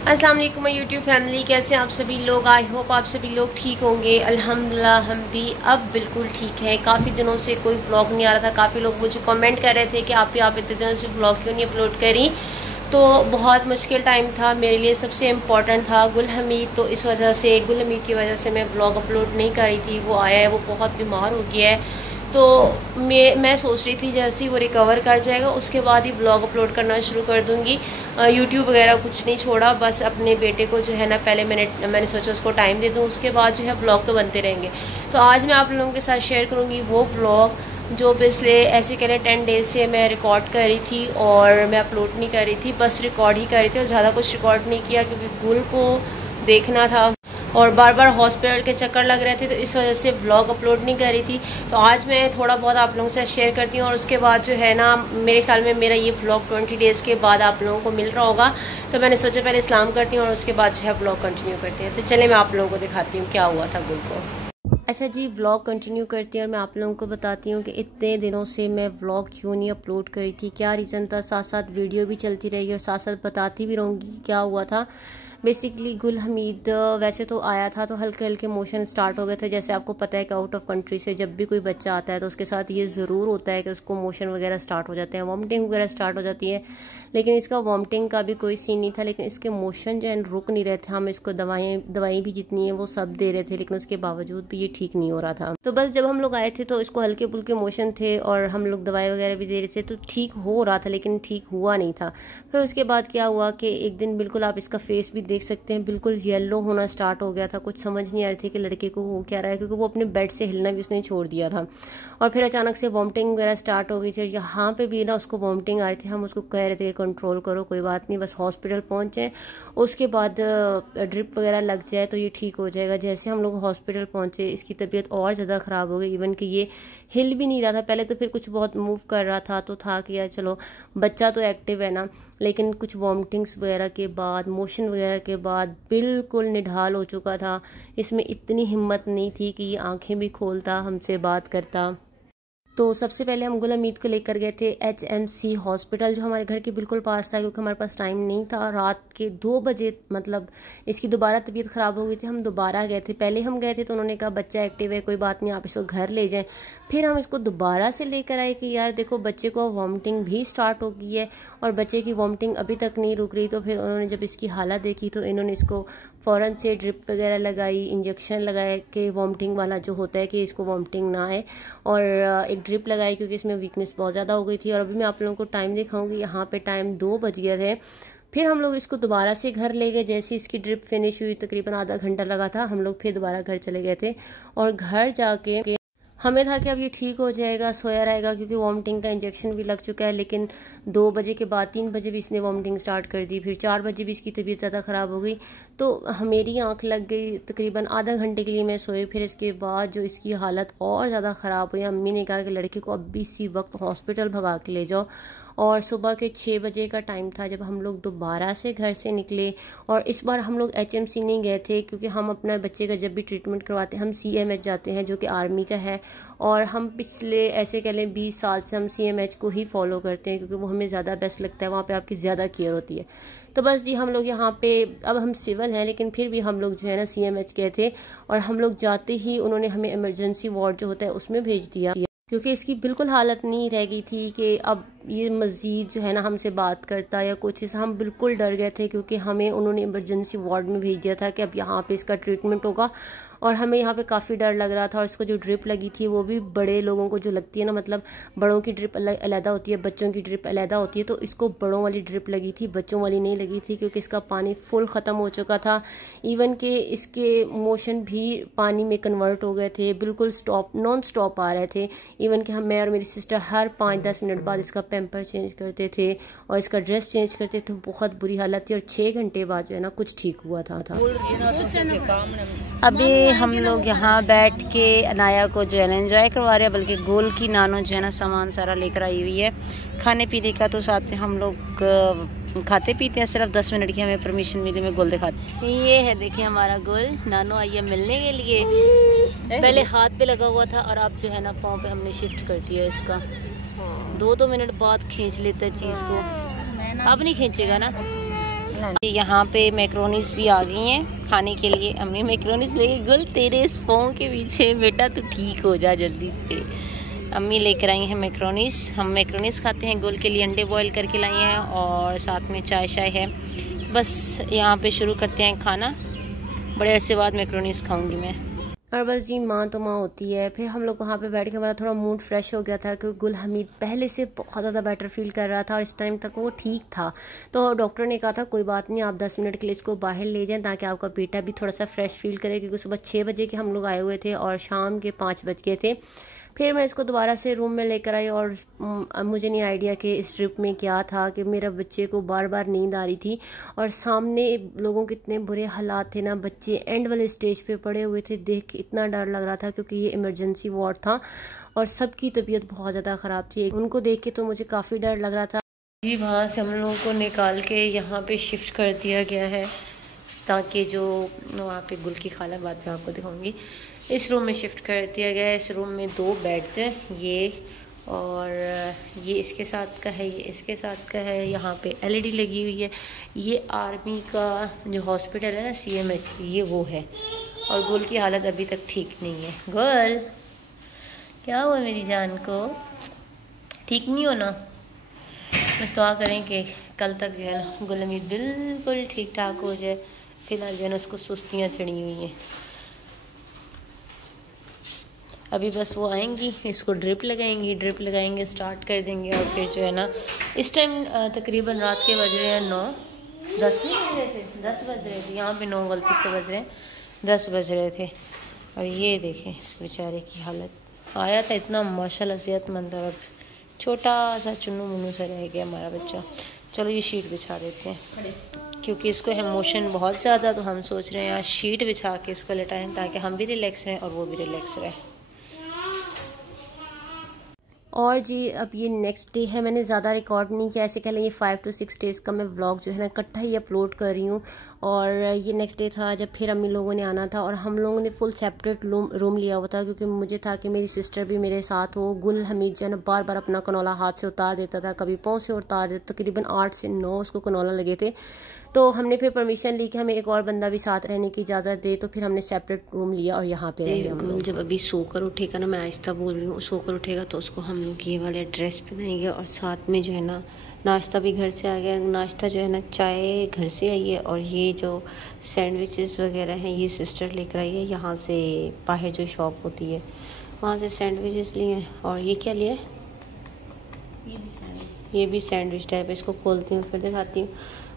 अस्सलाम वालेकुम YouTube family, कैसे आप सभी लोग। आई होप आप सभी लोग ठीक होंगे। अल्हम्दुलिल्लाह हम भी अब बिल्कुल ठीक है। काफ़ी दिनों से कोई व्लॉग नहीं आ रहा था। काफ़ी लोग मुझे कमेंट कर रहे थे कि आप इतने दिनों से व्लॉग क्यों नहीं अपलोड करी। तो बहुत मुश्किल टाइम था मेरे लिए। सबसे इम्पॉर्टेंट था गुल हमीद, तो इस वजह से गुल हमीद की वजह से मैं व्लॉग अपलोड नहीं कर रही थी। वो आया है, वो बहुत बीमार हो गया है। तो मैं सोच रही थी जैसे ही वो रिकवर कर जाएगा उसके बाद ही ब्लॉग अपलोड करना शुरू कर दूँगी। यूट्यूब वगैरह कुछ नहीं छोड़ा, बस अपने बेटे को जो है ना पहले मैंने सोचा उसको टाइम दे दूँ, उसके बाद जो है ब्लॉग तो बनते रहेंगे। तो आज मैं आप लोगों के साथ शेयर करूँगी वो ब्लॉग जो पिछले ऐसे कह लें 10 डेज़ से मैं रिकॉर्ड कर रही थी और मैं अपलोड नहीं कर रही थी, बस रिकॉर्ड ही कर रही थी और ज़्यादा कुछ रिकॉर्ड नहीं किया क्योंकि गुल को देखना था और बार बार हॉस्पिटल के चक्कर लग रहे थे, तो इस वजह से व्लॉग अपलोड नहीं कर रही थी। तो आज मैं थोड़ा बहुत आप लोगों से शेयर करती हूँ और उसके बाद जो है ना मेरे ख्याल में मेरा ये व्लॉग 20 डेज़ के बाद आप लोगों को मिल रहा होगा। तो मैंने सोचा पहले इस्लाम करती हूँ और उसके बाद जो है व्लॉग कंटिन्यू करते हैं। तो चले मैं आप लोगों को दिखाती हूँ क्या हुआ था गुल को। अच्छा जी, व्लॉग कंटिन्यू करती हैं और मैं आप लोगों को बताती हूँ कि इतने दिनों से मैं व्लॉग क्यों नहीं अपलोड करी थी, क्या रीज़न था। साथ साथ वीडियो भी चलती रहेगी और साथ साथ बताती भी रहूँगी क्या हुआ था। बेसिकली गुल हमीद वैसे तो आया था तो हल्के हल्के मोशन स्टार्ट हो गए थे। जैसे आपको पता है कि आउट ऑफ कंट्री से जब भी कोई बच्चा आता है तो उसके साथ ये ज़रूर होता है कि उसको मोशन वगैरह स्टार्ट हो जाते हैं, वॉमिटिंग वगैरह स्टार्ट हो जाती है। लेकिन इसका वॉमिटिंग का भी कोई सीन नहीं था, लेकिन इसके मोशन जो है रुक नहीं रहे थे। हम इसको दवाई भी जितनी है वो सब दे रहे थे, लेकिन उसके बावजूद भी ये ठीक नहीं हो रहा था। तो बस जब हम लोग आए थे तो इसको हल्के फुल्के मोशन थे और हम लोग दवाई वगैरह भी दे रहे थे, तो ठीक हो रहा था लेकिन ठीक हुआ नहीं था। फिर उसके बाद क्या हुआ कि एक दिन बिल्कुल आप इसका फेस भी देख सकते हैं, बिल्कुल येलो होना स्टार्ट हो गया था। कुछ समझ नहीं आ रही थी कि लड़के को हो क्या रहा है, क्योंकि वो अपने बेड से हिलना भी उसने छोड़ दिया था। और फिर अचानक से वॉमिटिंग वगैरह स्टार्ट हो गई थी। यहाँ पे भी ना उसको वॉमिटिंग आ रही थी। हम उसको कह रहे थे कंट्रोल करो, कोई बात नहीं, बस हॉस्पिटल पहुँचे उसके बाद ड्रिप वगैरह लग जाए तो ये ठीक हो जाएगा। जैसे हम लोग हॉस्पिटल पहुँचे इसकी तबीयत और ज़्यादा ख़राब हो गई। इवन कि ये हिल भी नहीं रहा था पहले तो, फिर कुछ बहुत मूव कर रहा था तो था कि यार चलो बच्चा तो एक्टिव है ना। लेकिन कुछ वॉमिटिंग्स वगैरह के बाद, मोशन वगैरह के बाद बिल्कुल निढाल हो चुका था। इसमें इतनी हिम्मत नहीं थी कि ये आंखें भी खोलता, हमसे बात करता। तो सबसे पहले हम गुल हमीद को लेकर गए थे HMC हॉस्पिटल, जो हमारे घर के बिल्कुल पास था, क्योंकि हमारे पास टाइम नहीं था। रात के 2 बजे मतलब इसकी दोबारा तबीयत ख़राब हो गई थी, हम दोबारा गए थे। पहले हम गए थे तो उन्होंने कहा बच्चा एक्टिव है, कोई बात नहीं, आप इसको घर ले जाएं। फिर हम इसको दोबारा से लेकर आए कि यार देखो बच्चे को वॉमिटिंग भी स्टार्ट हो गई है और बच्चे की वॉमिटिंग अभी तक नहीं रुक रही। तो फिर उन्होंने जब इसकी हालत देखी तो इन्होंने इसको फ़ौरन से ड्रिप वगैरह लगाई, इंजेक्शन लगाए कि वॉमिटिंग वाला जो होता है कि इसको वॉमिटिंग ना आए, और एक ड्रिप लगाई क्योंकि इसमें वीकनेस बहुत ज़्यादा हो गई थी। और अभी मैं आप लोगों को टाइम दिखाऊंगी, यहाँ पे टाइम 2 बज गए थे। फिर हम लोग इसको दोबारा से घर ले गए। जैसे इसकी ड्रिप फिनिश हुई, तकरीबन आधा घंटा लगा था, हम लोग फिर दोबारा घर चले गए थे। और घर जाके हमें था कि अब ये ठीक हो जाएगा, सोया रहेगा, क्योंकि वॉमिटिंग का इंजेक्शन भी लग चुका है। लेकिन 2 बजे के बाद 3 बजे भी इसने वॉमिटिंग स्टार्ट कर दी। फिर 4 बजे भी इसकी तबीयत ज़्यादा ख़राब हो गई, तो मेरी आंख लग गई। तकरीबन आधा घंटे के लिए मैं सोई। फिर इसके बाद जो इसकी हालत और ज़्यादा ख़राब हुई, अम्मी ने कहा कि लड़के को अब भी इसी वक्त हॉस्पिटल भगा के ले जाओ। और सुबह के 6 बजे का टाइम था जब हम लोग दोबारा से घर से निकले। और इस बार हम लोग HMC नहीं गए थे, क्योंकि हम अपना बच्चे का जब भी ट्रीटमेंट करवाते हैं हम CMH जाते हैं, जो कि आर्मी का है। और हम पिछले ऐसे कह लें 20 साल से हम CMH को ही फॉलो करते हैं, क्योंकि वो हमें ज़्यादा बेस्ट लगता है, वहाँ पे आपकी ज़्यादा केयर होती है। तो बस जी हम लोग यहाँ पे, अब हम सिविल हैं लेकिन फिर भी हम लोग जो है ना CMH गए थे। और हम लोग जाते ही उन्होंने हमें इमरजेंसी वार्ड जो होता है उसमें भेज दिया, क्योंकि इसकी बिल्कुल हालत नहीं रह गई थी कि अब ये मज़ीद जो है ना हमसे बात करता या कुछ। इस हम बिल्कुल डर गए थे, क्योंकि हमें उन्होंने इमरजेंसी वार्ड में भेज दिया था कि अब यहाँ पे इसका ट्रीटमेंट होगा। और हमें यहाँ पे काफ़ी डर लग रहा था। और इसको जो ड्रिप लगी थी वो भी बड़े लोगों को जो लगती है ना, मतलब बड़ों की ड्रिप अलहदा होती है, बच्चों की ड्रिप अलहदा होती है। तो इसको बड़ों वाली ड्रिप लगी थी, बच्चों वाली नहीं लगी थी, क्योंकि इसका पानी फुल ख़त्म हो चुका था। इवन कि इसके मोशन भी पानी में कन्वर्ट हो गए थे, बिल्कुल नॉन स्टॉप आ रहे थे। इवन कि मैं और मेरी सिस्टर हर 5-10 मिनट बाद इसका पैम्पर चेंज करते थे और इसका ड्रेस चेंज करते थे। बहुत बुरी हालत थी और 6 घंटे बाद जो है ना कुछ ठीक हुआ था। अभी हम लोग यहाँ बैठ के अनाया को जो है ना एंजॉय करवा रहे हैं, बल्कि गोल की नानो जो है ना सामान सारा लेकर आई हुई है। खाने पीने का तो साथ में हम लोग खाते पीते हैं, सिर्फ 10 मिनट की हमें परमिशन मिली, मैं गोल दिखाती। ये है देखिए हमारा गोल, नानो आई है मिलने के लिए। पहले हाथ पे लगा हुआ था और अब जो है ना पाँव पे हमने शिफ्ट कर दिया इसका। 2-2 मिनट बाद खींच लेता है चीज़ को, अब नहीं खींचेगा ना। यहाँ पे मैक्रोनीस भी आ गई हैं खाने के लिए। हमने मैक्रोनीस ले गुल तेरे इस फोन के पीछे, बेटा तू ठीक हो जा जल्दी से। अम्मी लेकर आई हैं मैक्रोनीस। हम मैक्रोनीस खाते हैं, गुल के लिए अंडे बॉईल करके लाई हैं और साथ में चाय शाय है। बस यहाँ पे शुरू करते हैं खाना। बड़े अरसे बाद मैक्रोनीस खाऊंगी मैं। और बस जी माँ तो माँ होती है। फिर हम लोग वहाँ पे बैठ के हमारा थोड़ा मूड फ्रेश हो गया था क्योंकि गुल हमीद पहले से बहुत ज़्यादा बेटर फील कर रहा था और इस टाइम तक वो ठीक था। तो डॉक्टर ने कहा था कोई बात नहीं, आप 10 मिनट के लिए इसको बाहर ले जाएं ताकि आपका बेटा भी थोड़ा सा फ्रेश फील करे, क्योंकि सुबह 6 बजे के हम लोग आए हुए थे और शाम के 5 बज गए थे। फिर मैं इसको दोबारा से रूम में लेकर आई और मुझे नहीं आइडिया कि इस ट्रिप में क्या था कि मेरा बच्चे को बार बार नींद आ रही थी और सामने लोगों के इतने बुरे हालात थे ना, बच्चे एंड वाले स्टेज पे पड़े हुए थे। देख के इतना डर लग रहा था क्योंकि ये इमरजेंसी वार्ड था और सबकी तबीयत बहुत ज़्यादा ख़राब थी। उनको देख के तो मुझे काफ़ी डर लग रहा था जी। वहाँ से हम लोगों को निकाल के यहाँ पे शिफ्ट कर दिया गया है ताकि जो वहाँ पे गुल की खाला बाद में आपको दिखाऊंगी, इस रूम में शिफ्ट कर दिया गया है। इस रूम में 2 बेड्स हैं, ये और ये इसके साथ का है, ये इसके साथ का है। यहाँ पे एलईडी लगी हुई है। ये आर्मी का जो हॉस्पिटल है ना, CMH, ये वो है। और गुल की हालत अभी तक ठीक नहीं है। गुल क्या हुआ मेरी जान को, ठीक नहीं हो ना? बस दुआ करें कि कल तक जो है ना गुल अमीद बिल्कुल ठीक ठाक हो जाए। फिलहाल जो है ना उसको सुस्तियाँ चढ़ी हुई हैं। अभी बस वो आएंगी, इसको ड्रिप लगाएंगे, स्टार्ट कर देंगे और फिर जो है ना इस टाइम तकरीबन रात के बज रहे हैं 9-10 नहीं बज रहे थे, 10 बज रहे थे। यहाँ पे 9 गलती से बज रहे हैं, 10 बज रहे थे। और ये देखें इस बेचारे की हालत। आया था इतना माशाल्लाह सेहतमंद और छोटा सा चुन्नू मुन्नू सा रह गया हमारा बच्चा। चलो ये शीट बिछा देते हैं क्योंकि इसको है मोशन बहुत ज़्यादा, तो हम सोच रहे हैं आज शीट बिछा के इसको लेटाएं ताकि हम भी रिलैक्स रहें और वो भी रिलैक्स रहे। और जी अब ये नेक्स्ट डे है। मैंने ज़्यादा रिकॉर्ड नहीं किया, ऐसे कह लें ये 5 to 6 डेज़ का मैं व्लॉग जो है ना इकट्ठा ही अपलोड कर रही हूँ। और ये नेक्स्ट डे था जब फिर अम्मी लोगों ने आना था और हम लोगों ने फुल सेपरेट रूम लिया हुआ था क्योंकि मुझे था कि मेरी सिस्टर भी मेरे साथ हो। गुल हमीद जो है ना बार बार अपना कनौला हाथ से उतार देता था, कभी पाँव से उतार देता। तकरीबन 8 से 9 उसको कनौला लगे थे। तो हमने फिर परमिशन ली कि हमें एक और बंदा भी साथ रहने की इजाज़त दे, तो फिर हमने सेपरेट रूम लिया और यहाँ पे रहे हम लोग। जब अभी सोकर उठेगा ना, मैं आहिस्ता बोल रही हूँ, सोकर उठेगा तो उसको हम लोग ये वाले ड्रेस पहनाएंगे और साथ में जो है ना नाश्ता भी घर से आ गया। नाश्ता जो है ना चाय घर से आई है और ये जो सैंडविचेस वगैरह हैं ये सिस्टर लेकर आई है यहाँ से, बाहर जो शॉप होती है वहाँ से सैंडविचेस लिए हैं। और ये क्या लिया है? ये भी सैंडविच टाइप है। इसको खोलती हूँ फिर दिखाती हूँ।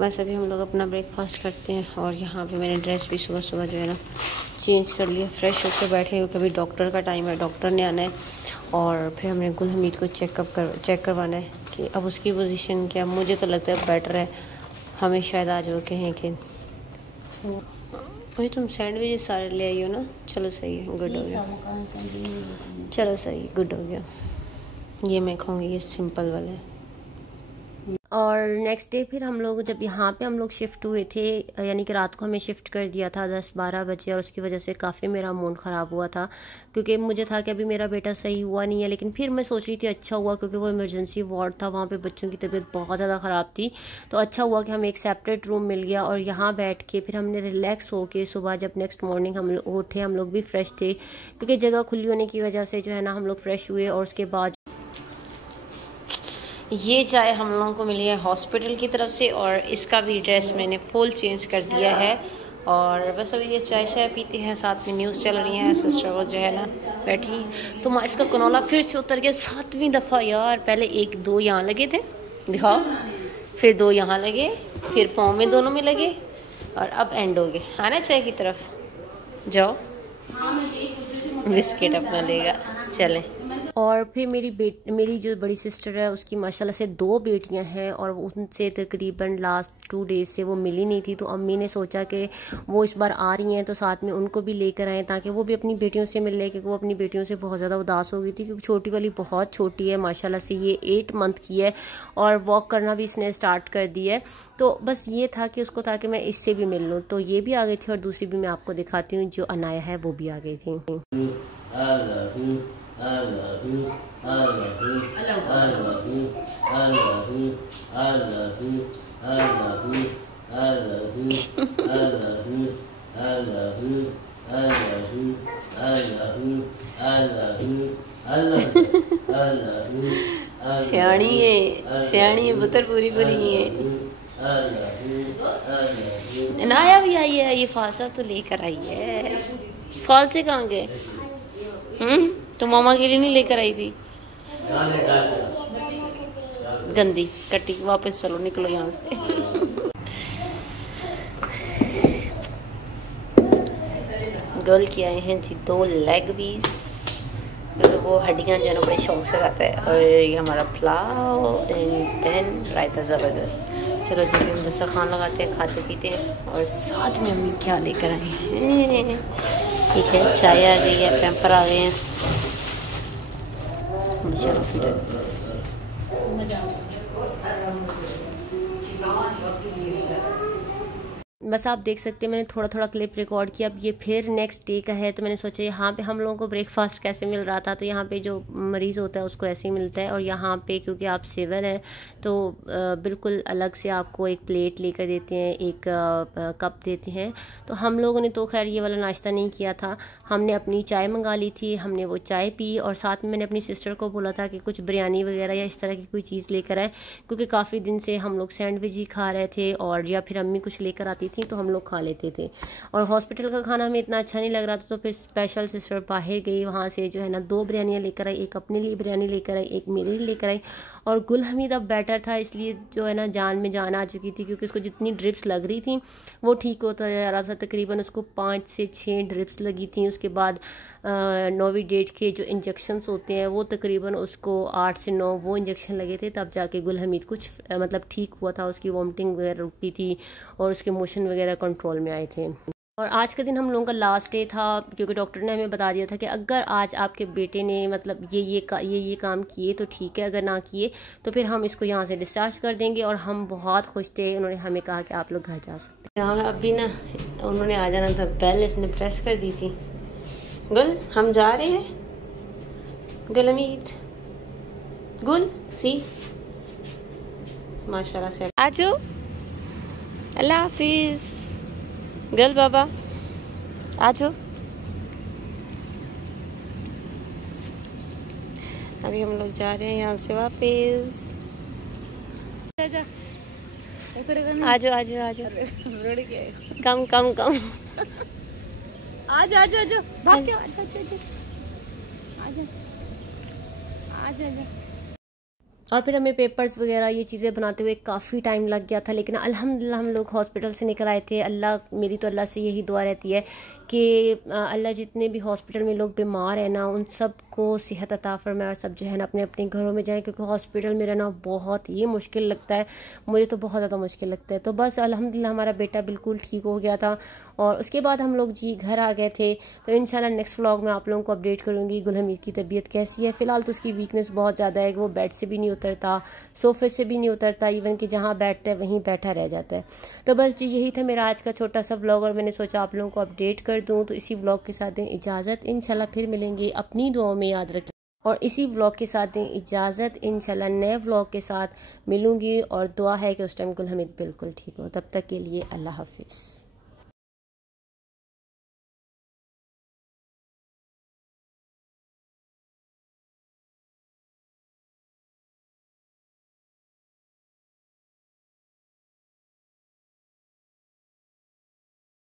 बस अभी हम लोग अपना ब्रेकफास्ट करते हैं और यहाँ पे मैंने ड्रेस भी सुबह सुबह जो है ना चेंज कर लिया, फ्रेश होकर बैठे हो। कभी डॉक्टर का टाइम है, डॉक्टर ने आना है और फिर हमने गुल हमीद को चेक करवाना है कि अब उसकी पोजीशन क्या। मुझे तो लगता है बेटर है, हमें शायद आज वो कहें कि वही तुम सैंडविच सारे ले आई हो ना। चलो सही है, गुड हो गया। चलो सही है, गुड हो गया। ये मैं खाऊंगी, ये सिंपल वाला है। और नेक्स्ट डे फिर हम लोग जब यहाँ पे हम लोग शिफ्ट हुए थे, यानी कि रात को हमें शिफ्ट कर दिया था 10-12 बजे और उसकी वजह से काफ़ी मेरा मूड ख़राब हुआ था क्योंकि मुझे था कि अभी मेरा बेटा सही हुआ नहीं है। लेकिन फिर मैं सोच रही थी अच्छा हुआ क्योंकि वो इमरजेंसी वार्ड था, वहाँ पे बच्चों की तबीयत बहुत ज़्यादा ख़राब थी। तो अच्छा हुआ कि हमें एक सेपरेट रूम मिल गया और यहाँ बैठ के फिर हमने रिलैक्स होके सुबह जब नेक्स्ट मॉर्निंग हम लोग उठे, हम लोग भी फ्रेश थे क्योंकि जगह खुली होने की वजह से जो है ना हम लोग फ्रेश हुए। और उसके बाद ये चाय हम लोगों को मिली है हॉस्पिटल की तरफ से और इसका भी ड्रेस मैंने फुल चेंज कर दिया है। और बस अभी ये चाय शाय पीते हैं, साथ में न्यूज़ चल रही है। सिस्टर वो जो है ना बैठी, तो माँ इसका कनौला फिर से उतर गया 7वीं दफ़ा यार। पहले 1-2 यहाँ लगे थे, दिखाओ, फिर 2 यहाँ लगे, फिर पाँव में दोनों में लगे और अब एंड हो गए। आना चाय की तरफ जाओ, बिस्किट अपना लेगा, चलें। और फिर मेरी जो बड़ी सिस्टर है उसकी माशाल्लाह से 2 बेटियां हैं और उनसे तकरीबन लास्ट 2 डेज़ से वो मिली नहीं थी। तो अम्मी ने सोचा कि वो इस बार आ रही हैं तो साथ में उनको भी लेकर आएँ ताकि वो भी अपनी बेटियों से मिल ले, क्योंकि वो अपनी बेटियों से बहुत ज़्यादा उदास हो गई थी क्योंकि छोटी वाली बहुत छोटी है माशाल्लाह से, ये 8 मंथ की है और वॉक करना भी इसने स्टार्ट कर दिया है। तो बस ये था कि उसको था कि मैं इससे भी मिल लूँ, तो ये भी आ गई थी और दूसरी भी मैं आपको दिखाती हूँ जो अनाया है वो भी आ गई थी। सियाणी है पुत्र पूरी पूरी है। नाया भी आई है, ये फालसा तो लेकर आई है। फालसे कहाँ गए? तो मामा के लिए नहीं लेकर आई थी? गंदी कटी, वापस चलो निकलो यहाँ से। गर्ल की आए हैं जी 2 लेग पीस, क्योंकि वो हड्डियाँ जो है ना बड़े शौक से खाता है। और ये हमारा पुलाव एंड देन रायता ज़बरदस्त। चलो जी हम दस्तरखान लगाते हैं, खाते पीते हैं। और साथ में अम्मी क्या लेकर आए हैं? ठीक है, चाय आ गई है, पैम्पर आ गए हैं। बस आप देख सकते हैं मैंने थोड़ा थोड़ा क्लिप रिकॉर्ड किया। अब ये फिर नेक्स्ट डे का है, तो मैंने सोचा यहाँ पे हम लोगों को ब्रेकफास्ट कैसे मिल रहा था, तो यहाँ पे जो मरीज़ होता है उसको ऐसे ही मिलता है। और यहाँ पे क्योंकि आप सिविल है तो बिल्कुल अलग से आपको एक प्लेट लेकर देते हैं, एक कप देते हैं। तो हम लोगों ने तो खैर ये वाला नाश्ता नहीं किया था, हमने अपनी चाय मंगा ली थी, हमने वो चाय पी। और साथ में मैंने अपनी सिस्टर को बोला था कि कुछ बिरयानी वगैरह या इस तरह की कोई चीज़ लेकर आए, क्योंकि काफ़ी दिन से हम लोग सैंडविच ही खा रहे थे, और या फिर अम्मी कुछ लेकर आती थी तो हम लोग खा लेते थे। और हॉस्पिटल का खाना हमें इतना अच्छा नहीं लग रहा था, तो फिर स्पेशल सिस्टर बाहर गई, वहाँ से जो है ना 2 बिरयानियाँ लेकर आई, एक अपने लिए बिरयानी लेकर आई, एक मेरे लिए लेकर आई। और गुल हमीद अब बेटर था, इसलिए जो है ना जान में जान आ चुकी थी, क्योंकि उसको जितनी ड्रिप्स लग रही थी वो ठीक होता जा रहा था। तकरीबन उसको 5 से 6 ड्रिप्स लगी थी। उसके बाद नोविडेट के जो इंजेक्शन्स होते हैं वो तकरीबन उसको 8 से 9 वो इंजेक्शन लगे थे, तब जाके गुल हमीद कुछ मतलब ठीक हुआ था। उसकी वॉमिटिंग वगैरह रुकती थी और उसके मोशन वगैरह कंट्रोल में आए थे। और आज का दिन हम लोगों का लास्ट डे था, क्योंकि डॉक्टर ने हमें बता दिया था कि अगर आज आपके बेटे ने मतलब ये काम किए तो ठीक है, अगर ना किए तो फिर हम इसको यहाँ से डिस्चार्ज कर देंगे। और हम बहुत खुश थे, उन्होंने हमें कहा कि आप लोग घर जा सकते हैं। हाँ अभी ना उन्होंने आ जाना था, बेल इसने प्रेस कर दी थी। गुल हम जा रहे हैं, गुल हमीद, गुल सी माशाल्लाह से आजो, अल्लाह हाफिज। गल बाबा आजो। अभी हम लोग जा रहे हैं यहाँ से वापस। आजो आजो आजो, कम कम कम, आजा आजा आजा भाग के आजा आजा आजा आजा आजा। और फिर हमें पेपर्स वगैरह ये चीज़ें बनाते हुए काफ़ी टाइम लग गया था, लेकिन अल्हम्दुलिल्लाह हम लोग हॉस्पिटल से निकल आए थे। मेरी तो अल्लाह से यही दुआ रहती है कि अल्लाह जितने भी हॉस्पिटल में लोग बीमार हैं ना उन सब को सेहत अता फरमाए और सब जो है ना अपने अपने घरों में जाएं, क्योंकि हॉस्पिटल में रहना बहुत ही मुश्किल लगता है, मुझे तो बहुत ज़्यादा मुश्किल लगता है। तो बस अल्हम्दुलिल्लाह हमारा बेटा बिल्कुल ठीक हो गया था और उसके बाद हम लोग जी घर आ गए थे। तो इंशाल्लाह नेक्स्ट व्लॉग में आप लोगों को अपडेट करूँगी गुल हमीद की तबीयत कैसी है। फ़िलहाल तो उसकी वीकनेस बहुत ज़्यादा है कि वो बेड से भी नहीं उतरता, सोफे से भी नहीं उतरता, इवन कि जहाँ बैठता है वहीं बैठा रह जाता है। तो बस जी यही था मेरा आज का छोटा सा व्लॉग और मैंने सोचा आप लोगों को अपडेट कर दूँ। तो इसी व्लॉग के साथ दें इजाज़त, इंशाल्लाह फिर मिलेंगे, अपनी दुआओं में याद रखें। और इसी व्लॉग के साथ दें इजाज़त, इंशाल्लाह नए व्लॉग के साथ मिलूंगी और दुआ है कि उस टाइम गुल हमीद बिल्कुल ठीक हो। तब तक के लिए अल्लाह हाफिज़।